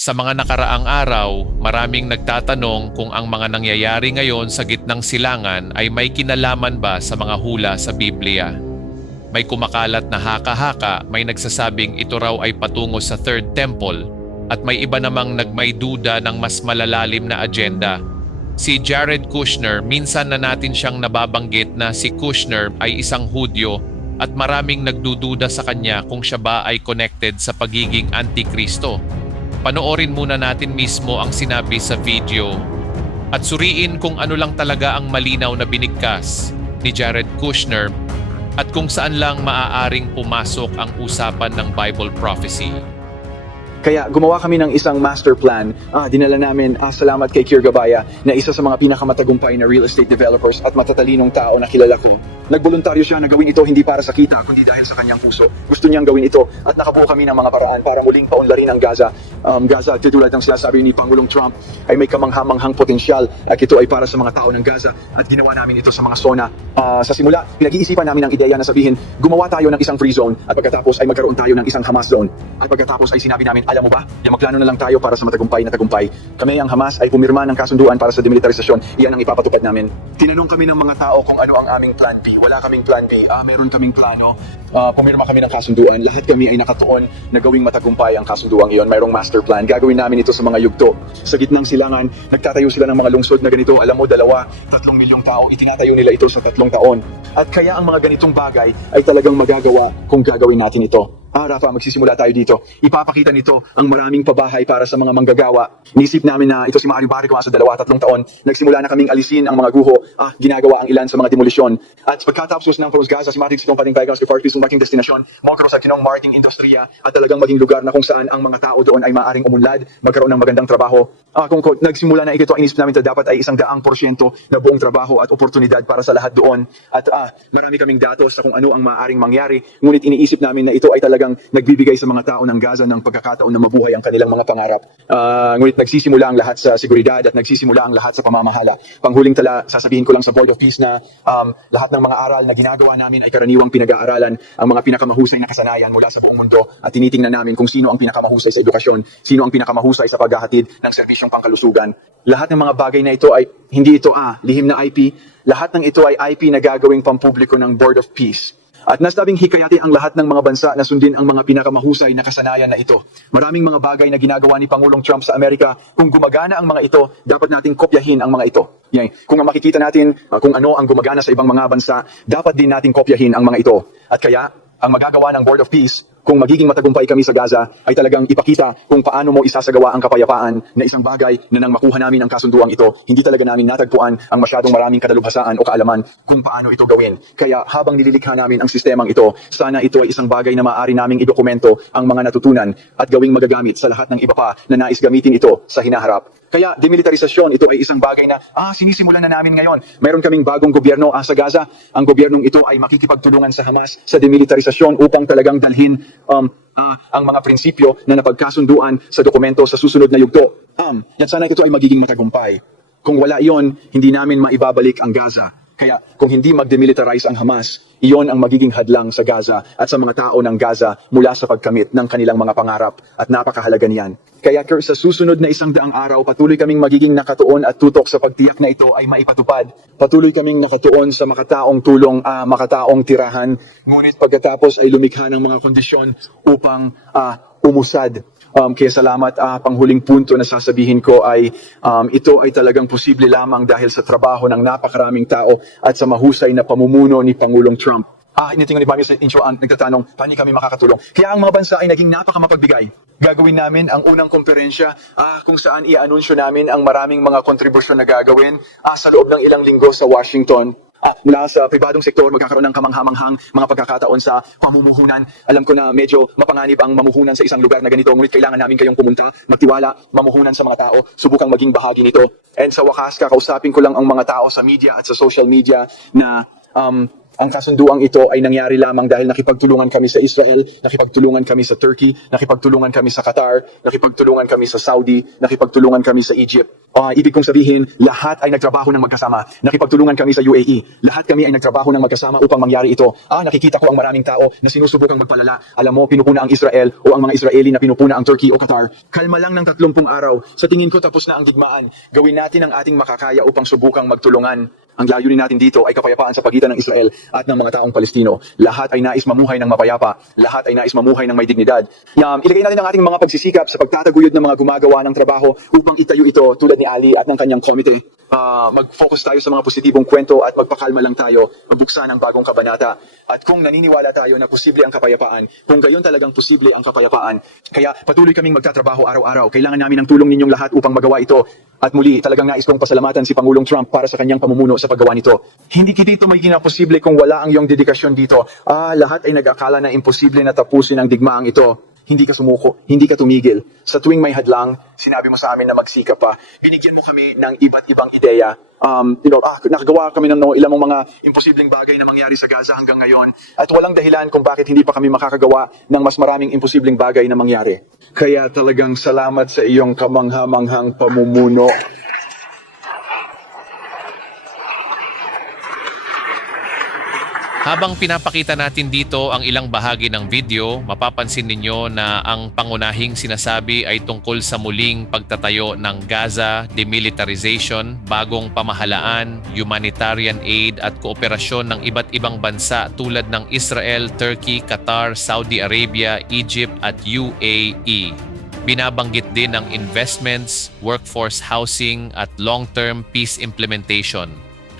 Sa mga nakaraang araw, maraming nagtatanong kung ang mga nangyayari ngayon sa gitnang silangan ay may kinalaman ba sa mga hula sa Biblia. May kumakalat na haka-haka, may nagsasabing ito raw ay patungo sa Third Temple, at may iba namang nagmayduda ng mas malalalim na agenda. Si Jared Kushner, minsan na natin siyang nababanggit na si Kushner ay isang Hudyo at maraming nagdududa sa kanya kung siya ba ay connected sa pagiging Antikristo. Panoorin muna natin mismo ang sinabi sa video at suriin kung ano lang talaga ang malinaw na binigkas ni Jared Kushner at kung saan lang maaaring pumasok ang usapan ng Bible prophecy. Kaya gumawa kami ng isang master plan. Dinala namin, salamat kay Kir Gabaya, na isa sa mga pinakamatagumpay na real estate developers at matatalinong tao na kilala ko. Nagboluntaryo siya na gawin ito hindi para sa kita, kundi dahil sa kanyang puso. Gusto niyang gawin ito at nakabuo kami ng mga paraan para muling paunlarin ang Gaza. Gaza, tulad ng sinasabi ni Pangulong Trump, ay may kamanghamanghang potensyal at ito ay para sa mga tao ng Gaza at ginawa namin ito sa mga zona. Sa simula, pinag-iisipan namin ang ideya na sabihin, gumawa tayo ng isang free zone at pagkatapos ay magkaroon tayo ng isang Hamas zone. At pagkatapos ay sinabi namin, alam mo ba, magplano na lang tayo para sa matagumpay na tagumpay. Kami ang Hamas ay pumirma ng kasunduan para sa demilitarisasyon. Iyan ang ipapatupad namin. Tinanong kami ng mga tao kung ano ang aming plan B. Wala kaming plan B. Meron kaming plano. Pumirma kami ng kasunduan. Lahat kami ay nakatuon na gawing matagumpay ang kasunduang iyon. Mayroong master plan. Gagawin namin ito sa mga yugto. Sa gitnang silangan, nagtatayo sila ng mga lungsod na ganito. Alam mo, 2-3 milyong tao, itinatayo nila ito sa 3 taon. At kaya ang mga ganitong bagay ay talagang magagawa kung gagawin natin ito. Rafa, magsisimula tayo dito. Ipapakita nito ang maraming pabahay para sa mga manggagawa. Inisip namin na ito si Mario Barrico sa 2-3 taon. Nagsimula na kaming alisin ang mga guho. Ginagawa ang ilan sa mga demolisyon. At pagkatapos ng Cruz Gaza, si Matrix itong pating Pagans, Far Peace, making destinasyon, Mokro sa Kinong Marting Industriya, at talagang maging lugar na kung saan ang mga tao doon ay maaring umunlad, magkaroon ng magandang trabaho. Kung nagsimula na ito, inisip namin na dapat ay 100% na buong trabaho at oportunidad para sa lahat doon. At marami kaming datos sa kung ano ang maaaring mangyari. Ngunit iniisip namin na ito ay talagang nagbibigay sa mga tao ng Gaza ng pagkakataon na mabuhay ang kanilang mga pangarap. Ngunit nagsisimula ang lahat sa seguridad at nagsisimula ang lahat sa pamamahala. Panghuling tala, sasabihin ko lang sa Board of Peace na lahat ng mga aral na ginagawa namin ay karaniwang pinag-aaralan ang mga pinakamahusay na kasanayan mula sa buong mundo at tinitingnan namin kung sino ang pinakamahusay sa edukasyon, sino ang pinakamahusay sa paghahatid ng serbisyong pangkalusugan. Lahat ng mga bagay na ito ay hindi ito lihim na IP. Lahat ng ito ay IP na gagawing pampubliko ng Board of Peace. At nasabing hikayati ang lahat ng mga bansa na sundin ang mga pinakamahusay na kasanayan na ito. Maraming mga bagay na ginagawa ni Pangulong Trump sa Amerika, kung gumagana ang mga ito, dapat nating kopyahin ang mga ito. Kung makikita natin kung ano ang gumagana sa ibang mga bansa, dapat din nating kopyahin ang mga ito. At kaya, ang magagawa ng Board of Peace, kung magiging matagumpay kami sa Gaza, ay talagang ipakita kung paano mo isasagawa ang kapayapaan na isang bagay na nang makuha namin ang kasunduang ito, hindi talaga namin natagpuan ang masyadong maraming kadalubhasaan o kaalaman kung paano ito gawin. Kaya habang nililikha namin ang sistemang ito, sana ito ay isang bagay na maaari naming idokumento ang mga natutunan at gawing magagamit sa lahat ng iba pa na nais gamitin ito sa hinaharap. Kaya demilitarisasyon, ito ay isang bagay na sinisimulan na namin ngayon. Mayroon kaming bagong gobyerno sa Gaza. Ang gobyernong ito ay makikipagtulungan sa Hamas sa demilitarisasyon upang talagang dalhin ang mga prinsipyo na napagkasunduan sa dokumento sa susunod na yugto. Yan sana ito ay magiging matagumpay. Kung wala iyon, hindi namin maibabalik ang Gaza. Kaya kung hindi mag-demilitarize ang Hamas, iyon ang magiging hadlang sa Gaza at sa mga tao ng Gaza mula sa pagkamit ng kanilang mga pangarap at napakahalaga niyan. Kaya sa susunod na 100 araw, patuloy kaming magiging nakatuon at tutok sa pagtiyak na ito ay maipatupad. Patuloy kaming nakatuon sa makataong tulong, makataong tirahan. Ngunit pagkatapos ay lumikha ng mga kondisyon upang umusad. Kaya salamat. Panghuling punto na sasabihin ko ay ito ay talagang posible lamang dahil sa trabaho ng napakaraming tao at sa mahusay na pamumuno ni Pangulong Trump. Initingan ni Mami sa intro, nagtatanong, paano kami makakatulong? Kaya ang mga bansa ay naging napakamapagbigay. Gagawin namin ang unang komperensya kung saan i-anunsyo namin ang maraming mga kontribusyon na gagawin sa loob ng ilang linggo sa Washington. Mula sa pribadong sektor, magkakaroon ng kamanghamanghang mga pagkakataon sa pamumuhunan. Alam ko na medyo mapanganib ang mamuhunan sa isang lugar na ganito, ngunit kailangan namin kayong pumunta, magtiwala, mamuhunan sa mga tao, subukang maging bahagi nito. And sa wakas, kakausapin ko lang ang mga tao sa media at sa social media na Ang kasunduang ito ay nangyari lamang dahil nakipagtulungan kami sa Israel, nakipagtulungan kami sa Turkey, nakipagtulungan kami sa Qatar, nakipagtulungan kami sa Saudi, nakipagtulungan kami sa Egypt. Ibig kong sabihin, lahat ay nagtrabaho ng magkasama. Nakipagtulungan kami sa UAE. Lahat kami ay nagtrabaho ng magkasama upang mangyari ito. Nakikita ko ang maraming tao na sinusubukang magpalala. Alam mo, pinupuna ang Israel o ang mga Israeli na pinupuna ang Turkey o Qatar. Kalma lang ng 30 araw. Sa tingin ko tapos na ang digmaan. Gawin natin ang ating makakaya upang subukang magtulungan. Ang layunin natin dito ay kapayapaan sa pagitan ng Israel at ng mga taong Palestino. Lahat ay nais mamuhay ng mapayapa. Lahat ay nais mamuhay ng may dignidad. Ilagay natin ang ating mga pagsisikap sa pagtataguyod ng mga gumagawa ng trabaho upang itayo ito tulad ni Ali at ng kanyang komite. Mag-focus tayo sa mga positibong kwento at magpakalma lang tayo. Magbuksan ang bagong kabanata. At kung naniniwala tayo na posible ang kapayapaan, kung gayon talagang posible ang kapayapaan, kaya patuloy kaming magtatrabaho araw-araw. Kailangan namin ng tulong ninyong lahat upang magawa ito. At muli, talagang nais kong pasalamatan si Pangulong Trump para sa kanyang pamumuno sa paggawa nito. Hindi dito may ginaposible kung wala ang iyong dedikasyon dito. Lahat ay nag-akala na imposible na tapusin ang digmaang ito. Hindi ka sumuko, hindi ka tumigil. Sa tuwing may hadlang, sinabi mo sa amin na magsikap pa. Binigyan mo kami ng iba't ibang ideya. Nakagawa kami ng ilang mga imposibleng bagay na mangyari sa Gaza hanggang ngayon. At walang dahilan kung bakit hindi pa kami makakagawa ng mas maraming imposibleng bagay na mangyari. Kaya talagang salamat sa iyong kamangha-manghang pamumuno. Habang pinapakita natin dito ang ilang bahagi ng video, mapapansin ninyo na ang pangunahing sinasabi ay tungkol sa muling pagtatayo ng Gaza, demilitarization, bagong pamahalaan, humanitarian aid at kooperasyon ng iba't ibang bansa tulad ng Israel, Turkey, Qatar, Saudi Arabia, Egypt at UAE. Binabanggit din ang investments, workforce housing at long-term peace implementation.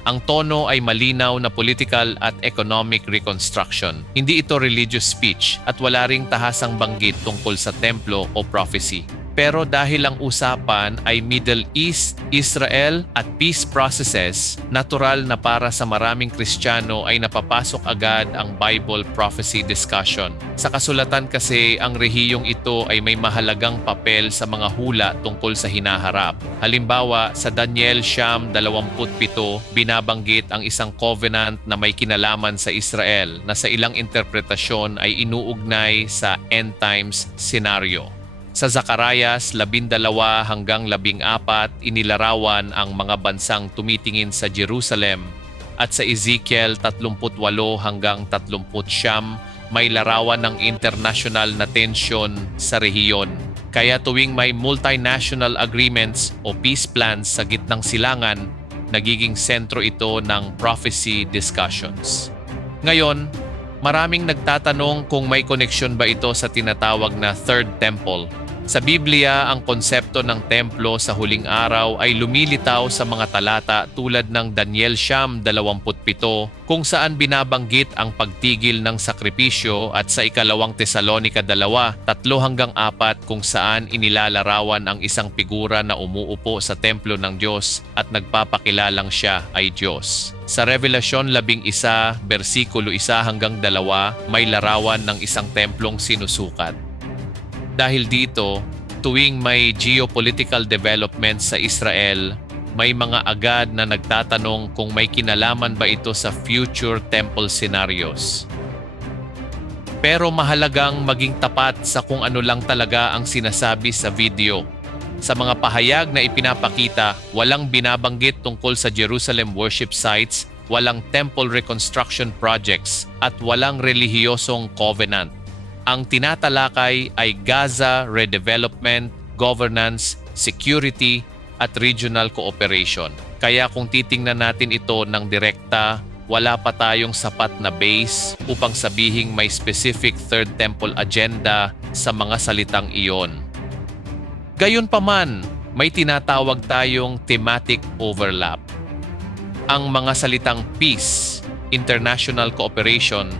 Ang tono ay malinaw na political at economic reconstruction. Hindi ito religious speech at wala ring tahasang banggit tungkol sa templo o prophecy. Pero dahil ang usapan ay Middle East, Israel at peace processes, natural na para sa maraming Kristiyano ay napapasok agad ang Bible prophecy discussion. Sa kasulatan kasi, ang rehiyong ito ay may mahalagang papel sa mga hula tungkol sa hinaharap. Halimbawa, sa Daniel Siyam 27, binabanggit ang isang covenant na may kinalaman sa Israel na sa ilang interpretasyon ay inuugnay sa end times scenario. Sa Zacarias 12 hanggang 14, inilarawan ang mga bansang tumitingin sa Jerusalem at sa Ezekiel 38 hanggang 39, may larawan ng international na tensyon sa rehiyon. Kaya tuwing may multinational agreements o peace plans sa gitnang silangan, nagiging sentro ito ng prophecy discussions. Ngayon, maraming nagtatanong kung may koneksyon ba ito sa tinatawag na Third Temple. Sa Biblia, ang konsepto ng templo sa huling araw ay lumilitaw sa mga talata tulad ng Daniel Siyam 27 kung saan binabanggit ang pagtigil ng sakripisyo at sa ikalawang Tesalonica 2, 3 hanggang 4 kung saan inilalarawan ang isang figura na umuupo sa templo ng Diyos at nagpapakilalang siya ay Diyos. Sa Revelasyon 11, versikulo 1 hanggang 2, may larawan ng isang templong sinusukat. Dahil dito, tuwing may geopolitical development sa Israel, may mga agad na nagtatanong kung may kinalaman ba ito sa future temple scenarios. Pero mahalagang maging tapat sa kung ano lang talaga ang sinasabi sa video. Sa mga pahayag na ipinapakita, walang binabanggit tungkol sa Jerusalem worship sites, walang temple reconstruction projects, at walang relihiyosong covenant. Ang tinatalakay ay Gaza redevelopment, governance, security, at regional cooperation. Kaya kung titingnan natin ito ng direkta, wala pa tayong sapat na base upang sabihing may specific Third Temple agenda sa mga salitang iyon. Gayunpaman, may tinatawag tayong thematic overlap. Ang mga salitang peace, international cooperation,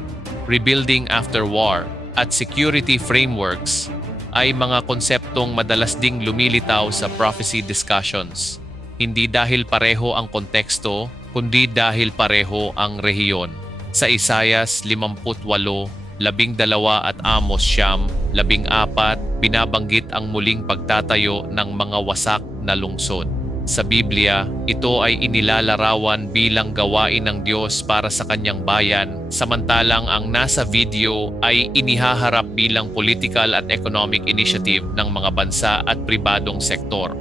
rebuilding after war, at security frameworks ay mga konseptong madalas ding lumilitaw sa prophecy discussions. Hindi dahil pareho ang konteksto, kundi dahil pareho ang rehiyon. Sa Isaias 58, 12 at Amos Siyam 14, binabanggit ang muling pagtatayo ng mga wasak na lungsod. Sa Biblia, ito ay inilalarawan bilang gawain ng Diyos para sa kanyang bayan, samantalang ang nasa video ay inihaharap bilang political at economic initiative ng mga bansa at pribadong sektor.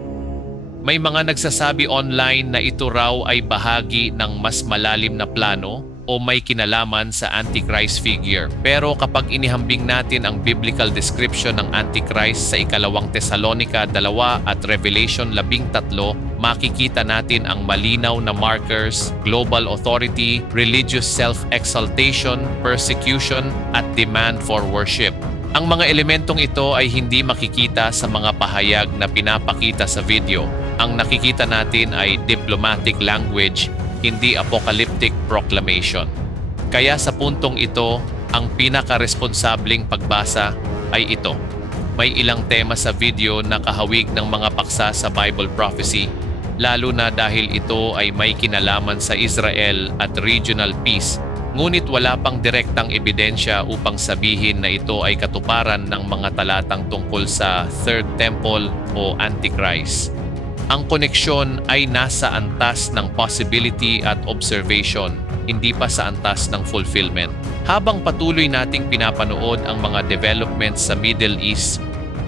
May mga nagsasabi online na ito raw ay bahagi ng mas malalim na plano o may kinalaman sa Antichrist figure. Pero kapag inihambing natin ang biblical description ng Antichrist sa ikalawang Thessalonica 2 at Revelation 13, makikita natin ang malinaw na markers, global authority, religious self-exaltation, persecution, at demand for worship. Ang mga elementong ito ay hindi makikita sa mga pahayag na pinapakita sa video. Ang nakikita natin ay diplomatic language, hindi apocalyptic proclamation. Kaya sa puntong ito, ang pinaka-responsableng pagbasa ay ito. May ilang tema sa video na kahawig ng mga paksa sa Bible prophecy, lalo na dahil ito ay may kinalaman sa Israel at regional peace, ngunit wala pang direktang ebidensya upang sabihin na ito ay katuparan ng mga talatang tungkol sa Third Temple o Antichrist. Ang koneksyon ay nasa antas ng possibility at observation, hindi pa sa antas ng fulfillment. Habang patuloy nating pinapanood ang mga developments sa Middle East,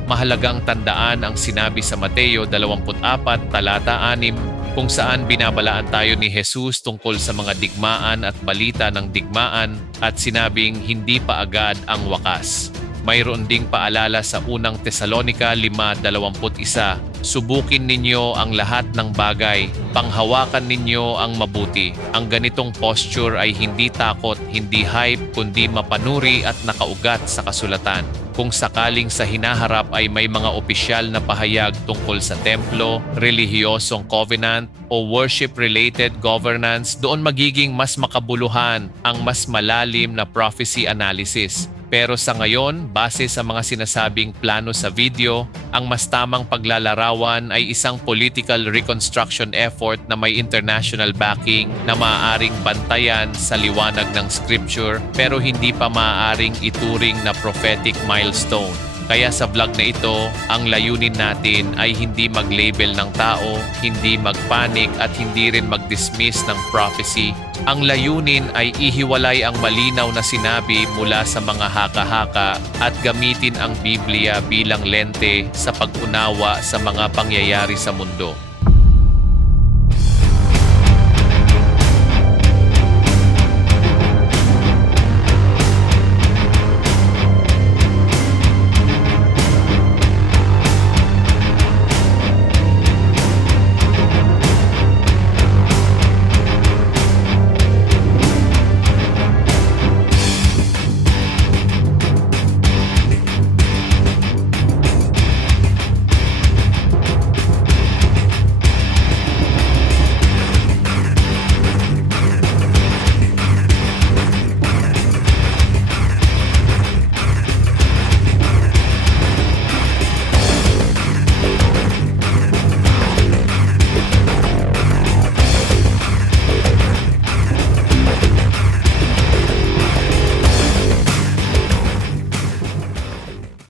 mahalagang tandaan ang sinabi sa Mateo 24, talata 6, kung saan binabalaan tayo ni Jesus tungkol sa mga digmaan at balita ng digmaan at sinabing hindi pa agad ang wakas. Mayroon ding paalala sa unang Thessalonica 5:21, subukin ninyo ang lahat ng bagay, panghawakan ninyo ang mabuti. Ang ganitong posture ay hindi takot, hindi hype, kundi mapanuri at nakaugat sa kasulatan. Kung sakaling sa hinaharap ay may mga opisyal na pahayag tungkol sa templo, relihiyosong covenant, o worship-related governance, doon magiging mas makabuluhan ang mas malalim na prophecy analysis. Pero sa ngayon, base sa mga sinasabing plano sa video, ang mas tamang paglalarawan ay isang political reconstruction effort na may international backing na maaaring bantayan sa liwanag ng scripture pero hindi pa maaaring ituring na prophetic milestone. Kaya sa vlog na ito, ang layunin natin ay hindi mag-label ng tao, hindi mag-panic at hindi rin mag-dismiss ng prophecy. Ang layunin ay ihiwalay ang malinaw na sinabi mula sa mga haka-haka at gamitin ang Biblia bilang lente sa pag-unawa sa mga pangyayari sa mundo.